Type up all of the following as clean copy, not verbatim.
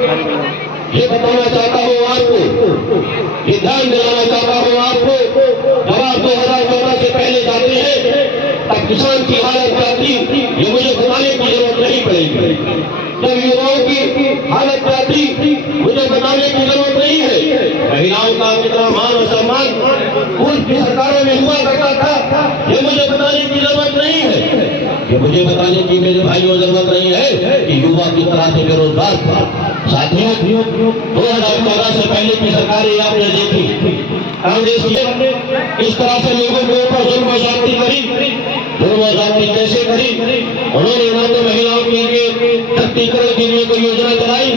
ये बताना चाहता हूँ आपको, ये ध्यान दिलाना चाहता हूँ आपको, जब आप 2014 से पहले जाते हैं तब किसान की हालत क्या थी ये मुझे बताने की जरूरत नहीं पड़ेगी। जब युवाओं की हालत क्या थी मुझे बताने की जरूरत नहीं है। महिलाओं का कितना मान और सम्मान पूर्व की सरकारों में हुआ करता था ये मुझे बताने की जरूरत नहीं है। ये मुझे बताने की मेरे भाइयों जरूरत नहीं है कि युवा किस तरह से बेरोजगार था। साथियों 2014 से पहले की सरकारें आपने देखी, कांग्रेस की इस तरह से लोगों के ऊपर जुल्म ज्यादती करी। जुल्म ज्यादती कैसे करी? उन्होंने ना तो महिलाओं के लिए सशक्तिकरण के लिए कोई योजना चलाई,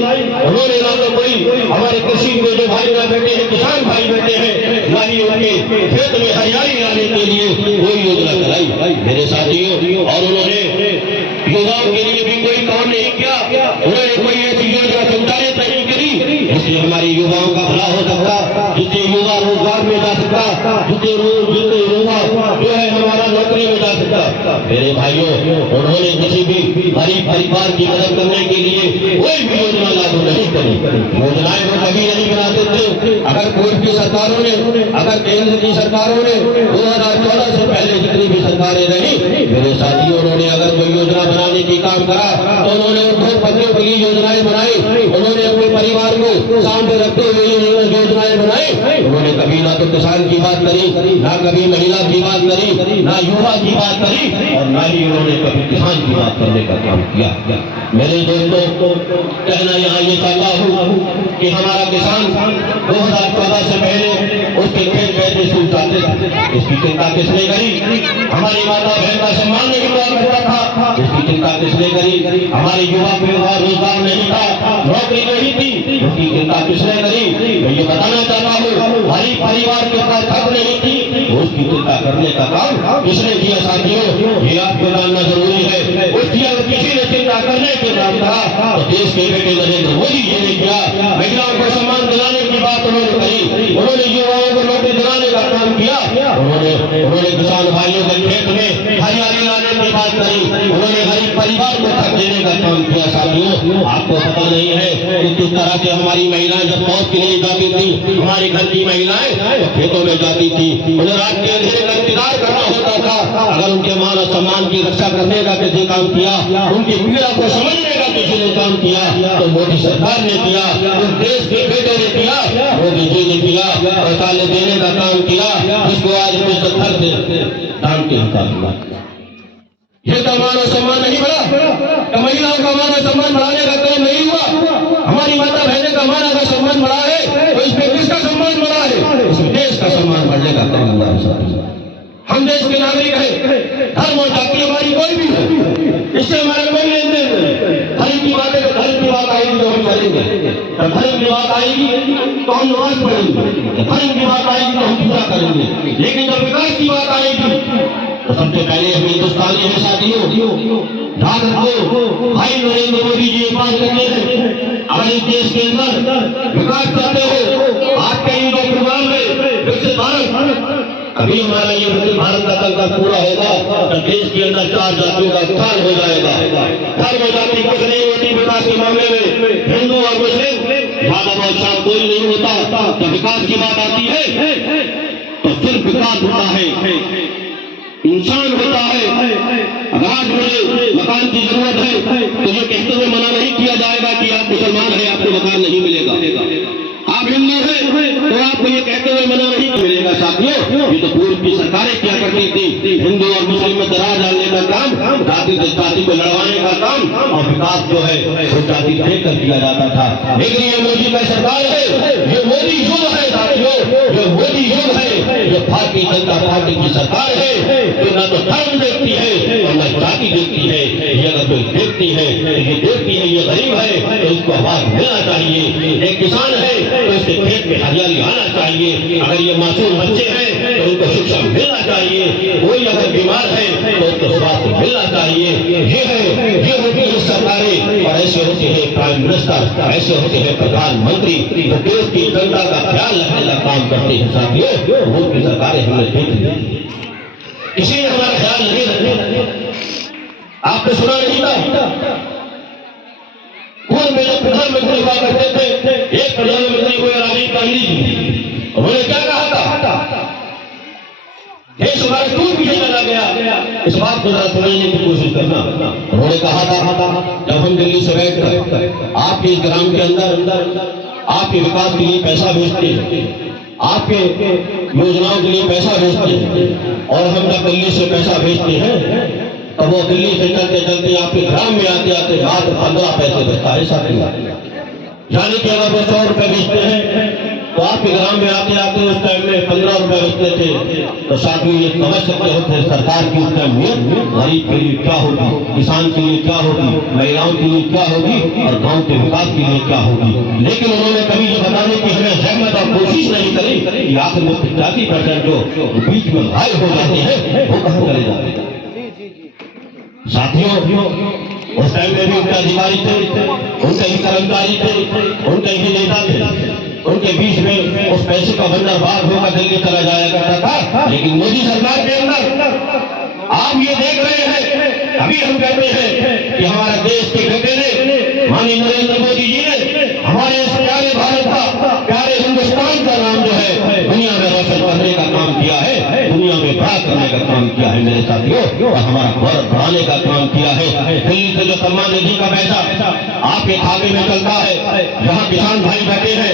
उन्होंने ना तो कोई हमारे कृषि के जो भाई बहन बैठे हैं, किसान भाई बैठे हैं, ना ही उनके खेत में हरियाली लाने के लिए कोई योजना चलाई मेरे साथियों। और उन्होंने युवाओं के लिए भी कोई काम नहीं किया, उन्होंने कोई ऐसी योजना संचालित नहीं करी जिससे हमारे युवाओं का भला हो सकता, जिससे युवा रोजगार में जा सकता, जिससे युवा जो है हमारा नौकरी में जा सकता। मेरे भाइयों उन्होंने किसी भी गरीब परिवार की मदद करने के लिए कोई भी योजना लागू नहीं करी। योजनाएं वो कभी नहीं बनाते थे। अगर पूर्व की सरकारों ने, अगर केंद्र की सरकारों ने 2014 से पहले जितनी भी सरकारें रही मेरे साथियों उन्होंने अगर कोई योजना बनाने की काम करा तो उन्होंने उद्योगपतियों के लिए योजनाएं बनाई, उन्होंने अपने परिवार को सामने रखते हुए योजनाएं बनाई। उन्होंने कभी ना तो किसान की बात करी, ना कभी महिला की बात करी, ना युवा की बात करी और ना ही उन्होंने कभी किसान की बात करने का काम किया। मेरे दोस्तों कहना यहाँ ये चाहता हूँ कि हमारा किसान 2014 से पहले उसके खेत कैसे सूख जाते थे, इसकी चिंता किसने करी? हमारी माता बहन का सम्मान नहीं हुआ करता था, इसकी चिंता किसने करी? हमारे युवा को रोजगार नहीं था, नौकरी नहीं थी, इसकी चिंता किसने करी? मैं ये बताना चाहता हूँ हमारी परिवार के पास छत नहीं थी, उसकी चिंता करने का काम किसने किया? साथियों ये आपको जानना जरूरी है। उसकी अगर किसी ने चिंता करने के बाद कहा तो देश के बेटे नरेंद्र मोदी जी ने किया। महिलाओं को सम्मान दिलाने की बात उन्होंने कही, उन्होंने युवाओं को नौकरी दिलाने का काम किया, उन्होंने किसान भाइयों के खेत में हरियाली लाने की बात करी, उन्होंने गरीब परिवार को हक देने का काम किया। साथियों आपको पता नहीं है कि किस तरह से हमारी महिलाएं जब मौत के लिए जाती थी, हमारे घर की महिलाएं तो खेतों में जाती थी, उन्हें रात के अंधेरे का इंतजार करना होता था। अगर उनके मान और सम्मान की रक्षा करने का किसी काम किया, उनकी पीड़ा को समझने का किसी ने काम किया तो मोदी सरकार ने किया, उस देश के बेटे ने किया, मोदी जी ने किया, शौचालय देने का काम किया जिसको आज में 70 से दाम के हिसाब ये तो मान और सम्मान नहीं बढ़ा, तो महिलाओं का मान और सम्मान बढ़ाने का काम नहीं हुआ। हमारी माता बहने का मान अगर सम्मान बढ़ा है तो इसमें किसका सम्मान बढ़ा है? इसमें देश का सम्मान बढ़ने का काम हुआ। हम देश के नागरिक हैं, धर्म और जाति हमारी कोई भी हो, इससे हमारा कोई लेन देन नहीं। धर्म की बात है तो धर्म की बात आएगी तो हम करेंगे, जब धर्म की बात आएगी तो हम नमाज पढ़ेंगे, धर्म की बात आएगी तो हम पूजा करेंगे, लेकिन जब विकास की बात आएगी तो सबसे पहले हम हिंदुस्तानी हैं। साथियों ध्यान रखो, भाई नरेंद्र मोदी जी बात करते हैं अगर इस देश के अंदर विकास चाहते हो, आपके इन दो प्रोग्राम में विकसित भारत, अभी हमारा ये विकसित भारत का संकल्प पूरा होगा तो देश के अंदर 4 जातियों का उत्थान हो जाएगा। धर्म जाति कुछ नहीं होती विकास के मामले में, हिंदू और मुस्लिम यादव और शाह कोई नहीं होता। जब विकास की बात आती है तो सिर्फ विकास होता है, इंसान होता है। अगर आज मुझे मकान की जरूरत है तो ये कहते हुए मना नहीं किया जाएगा कि आप मुसलमान हैं आपको मकान नहीं मिलेगा, आप हिंदू हैं तो आपको ये कहते हुए मना नहीं मिलेगा। साथियों ये तो पूर्व की सरकारें क्या करती थी, हिंदू और मुस्लिम में दरार डालने का काम, जाति से जाति को लड़वाने का काम और विकास जो है वो जाति देख कर किया जाता था। लेकिन ये मोदी का सरकार है, ये मोदी युग है साथियों, ये मोदी युग है, ये भारतीय जनता पार्टी की सरकार है जो न तो धर्म देखती है और न जाति देखती है। ये अगर कोई देखती है तो ये देखती है ये गरीब है तो इसको आवाज मिलना चाहिए, एक किसान है तो इसके खेत में हरियाली आना चाहिए, अगर ये मासूम बच्चे हैं तो उनको शिक्षा मिलना चाहिए, कोई अगर बीमार है तो उसको स्वास्थ्य मिलना चाहिए। ये होती है सरकारें और ऐसे होते हैं प्राइम मिनिस्टर, ऐसे होते हैं प्रधानमंत्री जो देश की जनता का ख्याल रखने का काम करते हैं। साथियों वो की सरकारें हमने देख ली, किसी ने हमारा ख्याल नहीं रखने, आपने सुना नहीं था पूर्व में जो प्रधानमंत्री हुआ करते थे, एक प्रधानमंत्री हुए राजीव गांधी जी, उन्होंने क्या कहा था? देश हमारा क्यों पीछे चला गया, इस बात को जरा समझने की कोशिश करना। उन्होंने कहा था, जब हम दिल्ली से बैठकर आपके इस ग्राम के अंदर आपके विकास के लिए पैसा भेजते हैं, आपके योजनाओं के लिए पैसा भेजते हैं, और हम जब दिल्ली से पैसा भेजते हैं तब वो दिल्ली से चलते चलते आपके ग्राम में आते आते मात्र 15 पैसे बचता है साथियों। यानी कि अगर वो 100 रुपए बेचते हैं तो आपके ग्राम में आते आते उस टाइम में 15 रुपए बचते थे। तो साथियों ये समझ सकते होते सरकार की उस टाइम में गरीब के लिए क्या होगी, किसान के लिए क्या होगी, महिलाओं के लिए क्या होगी और गांव के विकास के लिए क्या होगी। लेकिन उन्होंने कभी ये बताने की हमें हिम्मत और कोशिश नहीं करी कि आखिर में 85% जो बीच में गायब हो जाते हैं वो कहाँ चले जाते हैं। साथियों उस टाइम में भी उनके अधिकारी थे, उनके ही कर्मचारी थे, उनके ही नेता थे, उनके बीच में उस पैसे का भंडार बाहर होकर दिल्ली चला जाया करता था। लेकिन मोदी सरकार के अंदर आप ये देख रहे हैं, अभी हम कहते हैं कि हमारे देश के बेटे ने, माननीय नरेंद्र मोदी जी ने हमारे इस प्यारे भारत का, प्यारे हिंदुस्तान का नाम जो है दुनिया में रोशन करने का काम किया है, दुनिया में बड़ा करने का काम किया है मेरे साथियों, और हमारा गौरव बढ़ाने का काम किया है। दिल्ली से जो सम्मान निधि का पैसा आपके खाते में चलता है, जहाँ किसान भाई बैठे हैं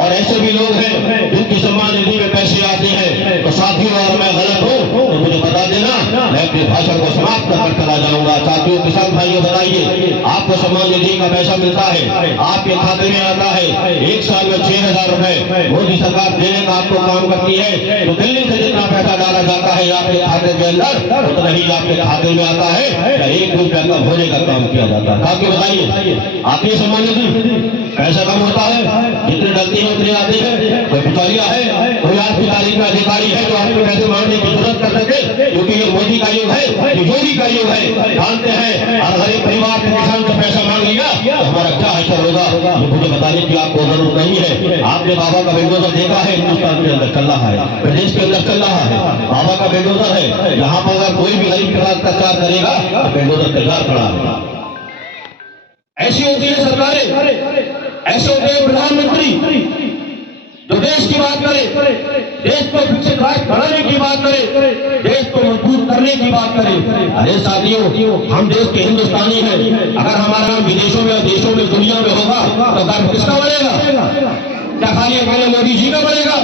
और ऐसे भी लोग हैं जिनकी सम्मान निधि में पैसे आते हैं, तो साथियों अगर मैं गलत हूँ तो मुझे बता देना, मैं अपने भाषण को समाप्त कर चला जाऊंगा। साथियों किसान भाइयों बताइए, आपको सम्मान निधि का पैसा मिलता है, आपके खाते में आता है, एक साल में 6,000 रुपए मोदी सरकार देने का आपको काम करती है। तो दिल्ली से जितना पैसा डाला जाता है आपके खाते के अंदर उतना ही आपके खाते में आता है, या 1 रुपया कम होने का काम किया जाता है। ताकि बताइए आती सम्मान निधि पैसा कम होता है, जितने डलते हैं उतने आते हैं। कोई बिचौलिया है, कोई आज की तारीख में अधिकारी है जो आपको पैसे मांगने की जरूरत कर सके, क्योंकि ये मोदी का युग है, ये योगी का युग है। जानते हैं और गरीब परिवार के किसान का पैसा मांग लिया तो हमारा क्या असर होगा मुझे बताने की आपको जरूरत नहीं है। आपने बाबा का बेडोजर देखा है, हिंदुस्तान के अंदर चल रहा है, प्रदेश के अंदर चल रहा है, बाबा का बेडोजर है। यहाँ पर अगर कोई भी गरीब के साथ अत्याचार करेगा तो बेडोजर तैयार खड़ा है। ऐसी होती है सरकारें, ऐसे होते हैं प्रधानमंत्री जो देश की बात करे, देश को विकसित राष्ट्र बनाने की बात करे, देश को मजबूत करने की बात करे। अरे साथियों हम देश के हिंदुस्तानी हैं, अगर हमारा नाम विदेशों में, देशों में, दुनिया में होगा तो गर्व किसका बनेगा? क्या खाली अकेले मोदी जी का बनेगा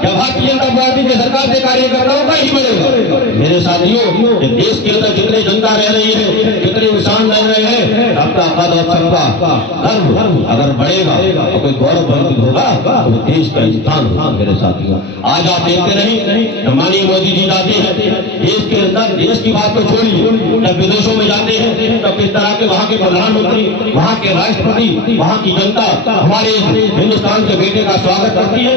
या भारतीय जनता पार्टी की सरकार के कार्यकर्ताओं का ही बनेगा? मेरे साथियों देश के अंदर जितने जनता रह रही है, जितने इंसान रह रहे हैं, सबका पद और सबका गर्व अगर बढ़ेगा तो कोई गौरव होगा तो देश का इंसान होगा। मेरे साथियों आज आप देखते नहीं माननीय मोदी जी जाते हैं देश के अंदर, देश की बात तो छोड़िए, जब विदेशों में जाते हैं तो किस तरह के वहाँ के प्रधानमंत्री, वहाँ के राष्ट्रपति, वहाँ की जनता हमारे हिंदुस्तान के बेटे का स्वागत करती है।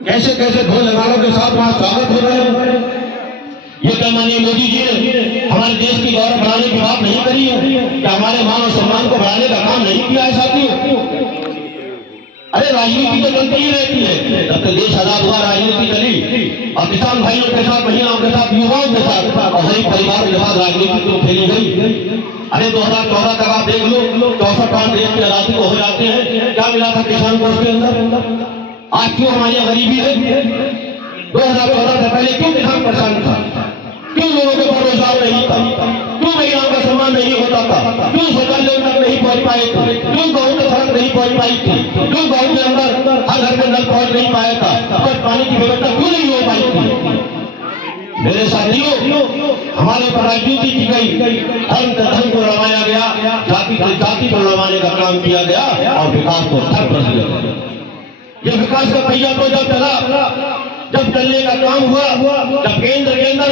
कैसे कैसे ढोल नगाड़ों के साथ वहां स्वागत हो रहे हैं। ये क्या माननीय मोदी जी ने हमारे देश की गौरव बढ़ाने की बात नहीं करी है? क्या हमारे मान और सम्मान को बढ़ाने का काम नहीं किया है साथियों? अरे राजनीति तो चलती ही रहती है, जब तक देश आजाद हुआ राजनीति चली, और किसान भाइयों के साथ, महिलाओं के साथ, युवाओं के साथ और गरीब परिवारों के साथ राजनीति तो खेली गई। अरे 2014 तक आप देख लो 64 देश की आजादी को हो जाते हैं, क्या मिला था किसान को उसके अंदर? आज क्यों हमारी गरीबी है? 2014 से पहले क्यों किसान परेशान था? क्यों लोगों को रोजगार नहीं था? क्यों महिलाओं का सम्मान नहीं होता था? क्यों शौचालय तक नहीं पहुंच पाए थे? क्यों गाँव में सड़क नहीं पहुंच पाई थी? क्यों गाँव के अंदर हर घर में नल पहुंच नहीं पाया था? बस पानी की व्यवस्था क्यों नहीं हो पाई थी? मेरे साथियों हमारे ऊपर राजनीति की गई, धर्म को लड़वाया गया, जाति को लड़वाने का काम किया गया और विकास को ठप रख दिया। ये विकास का पहिया तो जब चला, जब चलने का काम हुआ, जब केंद्र के अंदर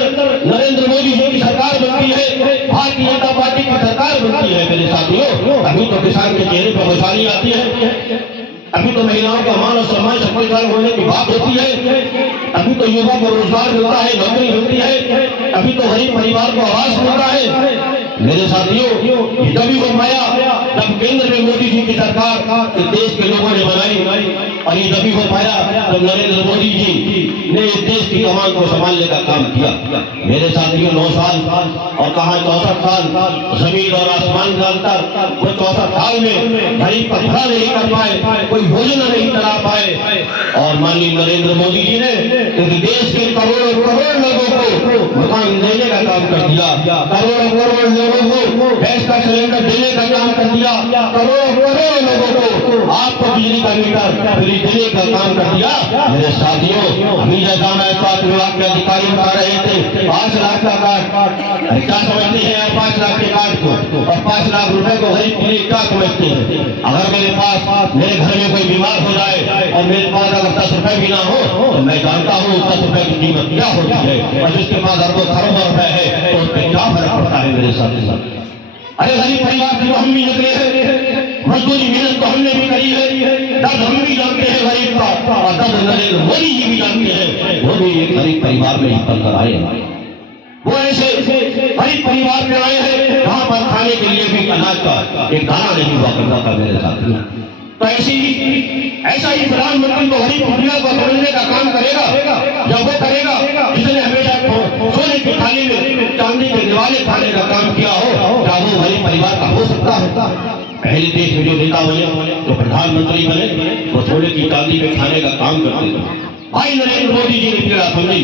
नरेंद्र मोदी जी की सरकार बनती है, भारतीय जनता पार्टी की सरकार बनती है, मेरे साथियों अभी तो किसान के चेहरे पर खुशहाली आती है, अभी तो महिलाओं का मान और सम्मान सफलता होने की बात होती है, अभी तो युवा को रोजगार मिलता है, नौकरी मिलती है, अभी तो गरीब परिवार को आवास मिलता है। मेरे साथियों जब भी वो माया जब केंद्र में मोदी जी की सरकार इस देश के लोगों ने बनाई, और ये तभी हो पाया जब नरेंद्र मोदी जी ने इस देश की कमान को संभालने का काम किया। मेरे साथियों, 9 साल और कहा 64 साल, जमीन और आसमान का अंतर। वो 64 साल में गरीब का भला नहीं कर पाए, कोई योजना नहीं चला पाए, और माननीय नरेंद्र मोदी जी ने इस देश के करोड़ों करोड़ लोगों को मकान देने का काम कर दिया, करोड़ों करोड़ लोगों को गैस का सिलेंडर देने का काम कर दिया, करोड़ों करोड़ लोगों को आपको बिजली का मीटर फ्री देने का काम कर दिया। मेरे साथियों, अभी जैसा मैं स्वास्थ्य विभाग के अधिकारी बता रहे थे, 5 लाख का कार्ड क्या समझते हैं आप? 5 लाख के कार्ड को और 5 लाख रुपए को गरीब के लिए क्या समझते हैं? अगर मेरे पास मेरे घर में कोई बीमार हो जाए और मेरे पास अगर 10 रुपए भी ना हो तो मैं जानता हूँ 10 रुपए की कीमत क्या होती है, और जिसके पास अरबों खरबों रुपए है तो उस पर क्या फर्क पड़ता है मेरे साथ? अरे गरीब परिवार से तो हम भी निकले हैं, मजदूरी मेहनत तो हमने भी करी है, दर्द हम भी जानते हैं गरीब का, और दर्द नरेंद्र मोदी जी भी जानते हैं। वो भी एक गरीब परिवार में ही पल कर आए हैं, वो ऐसे गरीब परिवार में आए हैं वहां पर खाने के लिए भी अनाज का एक दाना नहीं हुआ करता था मेरे साथियों। तो ऐसा ही प्रधानमंत्री को गरीब दुनिया को समझने का काम करेगा जब वो करेगा जिसने हमेशा सोने की थाली में चांदी के दिवाले खाने का काम किया हो, क्या वो गरीब परिवार का हो सकता है? पहले देश में जो नेता बने, जो प्रधानमंत्री बने, वो सोने की चांदी में खाने का काम करते थे। भाई नरेंद्र मोदी जी ने पीड़ा समझी,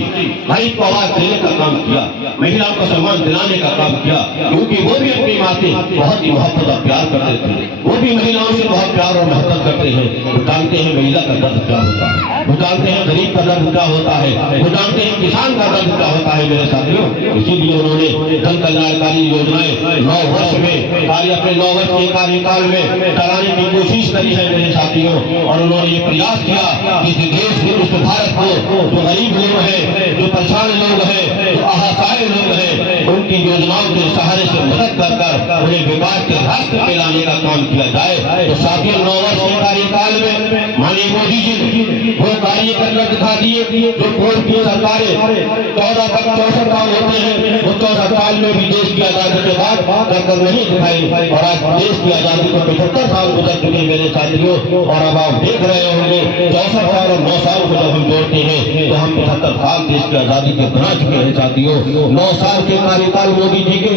गरीब को आवाज देने का काम किया, महिलाओं को सम्मान दिलाने का काम किया, क्योंकि वो भी अपनी माँ से बहुत ही मोहब्बत और प्यार करते थे। वो भी महिलाओं से बहुत प्यार और मोहब्बत करते हैं। वो जानते हैं महिला का दर्द क्या होता है, वो जानते हैं गरीब का दर्द क्या होता है, वो जानते हैं किसान का दर्द क्या होता है मेरे साथियों। इसीलिए उन्होंने जन कल्याणकारी योजनाएं 9 वर्ष में अपने 9 वर्ष के कार्यकाल में चलाने की कोशिश करी है मेरे साथियों। और उन्होंने ये प्रयास किया कि देश के उस भारत को जो गरीब लोग हैं, जो परेशान लोग हैं, जो असहाय लोग हैं, उनकी योजनाओं के सहारे से मदद कर उन्हें विकास के रास्ते पे लाने का काम किया जाए। तो साथियों, 9 वर्ष के कार्यकाल में माननीय मोदी जी ने वो कार्य करके दिखा दिए जो पूर्व की सरकारें 14-64 साल होते हैं, वो 64 साल में भी देश की आजादी के बाद कर नहीं दिखाई, और आज देश की आजादी को 75 साल गुजर चुके मेरे साथियों। और अब आप देख रहे होंगे 64 साल और 9 साल को जब हम जोड़ते हैं तो हम 75 साल देश की आजादी के बना चुके हैं साथियों। 9 साल के कार्यकाल मोदी जी के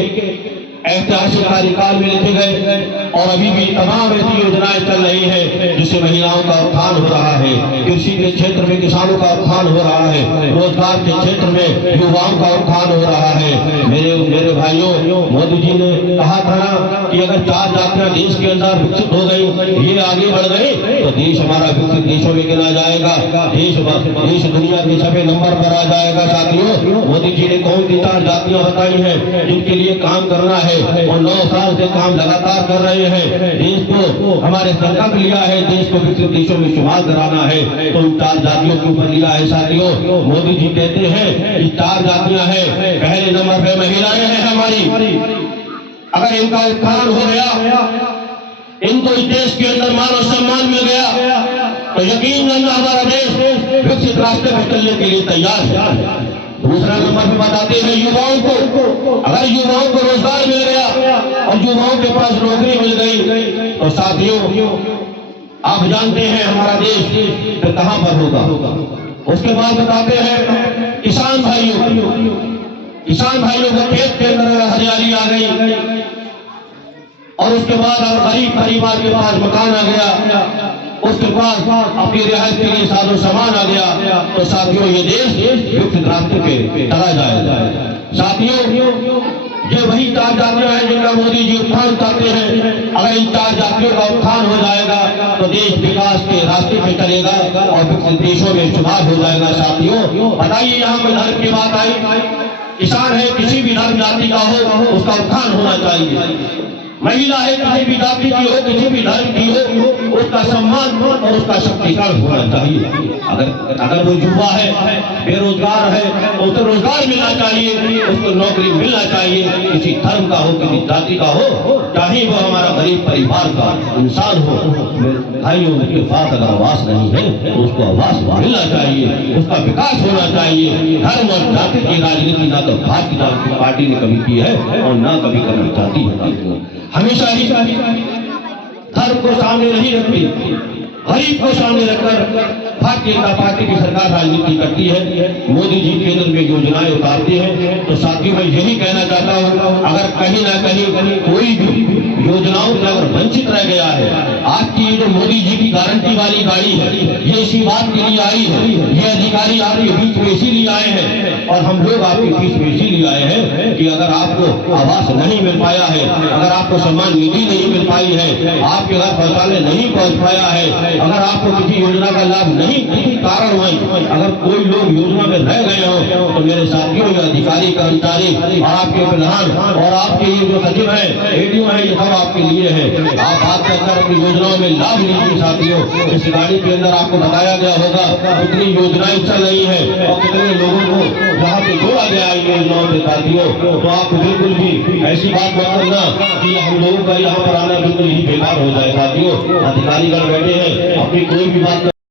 ऐतिहासिक कार्यकाल में लिखे गए, और अभी भी तमाम ऐसी योजनाएं चल रही हैं जिससे महिलाओं का उत्थान हो रहा है, कृषि के क्षेत्र में किसानों का उत्थान हो रहा है, रोजगार के क्षेत्र में युवाओं का उत्थान हो रहा है। मेरे भाइयों, मोदी जी ने कहा था ना कि अगर 4 जातियां देश के अंदर विकसित हो गई, ये आगे बढ़ गई, तो देश हमारा विकसित देशों में गिना जाएगा, देश दुनिया के सभी नंबर पर आ जाएगा साथियों। मोदी जी ने कौन सी 4 जातियां बताई हैं जिनके लिए काम करना है, और 9 साल से काम लगातार कर रहे हैं। देश को हमारे संकल्प लिया है, देश को विकसित देशों में शुमार कराना है, तो उन 4 जातियों के ऊपर लिया है साथियों। मोदी जी कहते हैं कि 4 जातियां हैं, पहले नंबर पे महिलाएं हैं हमारी। अगर इनका उत्थान हो गया, इनको इस देश के अंदर मान और सम्मान मिल गया, तो यकीन जानना हमारा देश विकसित रास्ते पर चलने के लिए तैयार है। दूसरा नंबर पे बताते हैं युवाओं को, अगर युवाओं को रोजगार मिल गया और युवाओं के पास नौकरी मिल गई, तो साथियों आप जानते हैं हमारा देश फिर कहां पर होगा। उसके बाद बताते हैं किसान भाइयों को खेत के अंदर हरियाली आ गई, और उसके बाद अगर गरीब परिवार के पास मकान आ गया, उसके बाद अपनी रिहायश के लिए साधो सामान आ गया, तो साथियों ये देश विकसित रास्ते पे चला जाएगा। साथियों, ये वही 4 जातियां हैं जिनका मोदी जी उत्थान चाहते हैं। अगर इन 4 जातियों का उत्थान हो जाएगा तो देश विकास के रास्ते पे चलेगा और विकसित देशों में शुमार हो जाएगा। साथियों, बताइए यहाँ पर धर्म की बात आई, किसान है किसी भी धर्म जाति का हो, उसका उत्थान होना चाहिए। महिला है किसी भी जाति की हो, किसी भी धर्म की हो, उसका सम्मान और उसका शक्तिकरण होना चाहिए। अगर वो युवा है, बेरोजगार है, तो उसे रोजगार मिलना चाहिए, उसको नौकरी मिलना चाहिए, किसी धर्म का हो, किसी जाति का हो, चाहे वो हमारा गरीब परिवार का इंसान हो। भाइयों, उसके पास अगर आवास नहीं है तो उसको आवास मिलना चाहिए, उसका विकास होना चाहिए। धर्म और जाति की राजनीति ना तो भारतीय जनता पार्टी ने कभी की है और ना कभी करना चाहती है। हमेशा ही धर्म को सामने नहीं रखती, गरीब को सामने रखकर भारतीय जनता पार्टी की सरकार राजनीति करती है। मोदी जी केंद्र में योजनाएं उतारते हैं। तो साथियों, मैं यही कहना चाहता हूँ, अगर कहीं ना कहीं कोई भी योजनाओं से अगर वंचित रह गया है, आपकी ये जो मोदी जी की गारंटी वाली गाड़ी है, ये इसी बात के लिए आई है, ये अधिकारी आपके बीच में इसीलिए आए हैं और हम लोग आपके बीच में इसीलिए आए हैं कि अगर आपको आवास नहीं मिल पाया है, अगर आपको सम्मान निधि नहीं मिल पाई है, आपके घर शौचालय नहीं पहुंच पाया है, अगर आपको किसी योजना का लाभ नहीं, किसी कारणवश अगर कोई लोग योजना में रह गए हो, तो मेरे साथियों, ये अधिकारी कर्मचारी और आपके प्रधान और आपके ये जो सचिव है, एडीओ है, ये सब आपके लिए है। आप बात करकर अपनी योजनाओं में लाभ लीजिए। साथियों, इस गाड़ी के अंदर आपको बताया गया होगा कितनी योजनाएं चल रही है और कितने लोगों को यहाँ पे जोड़ा गया इन योजनाओं में। साथियों, तो आप बिल्कुल भी ऐसी बात मत करना कि हम लोगों का यहाँ पर आना बिल्कुल ही बेकार हो जाए। साथियों, अधिकारीगण बैठे हैं, अपनी कोई भी बात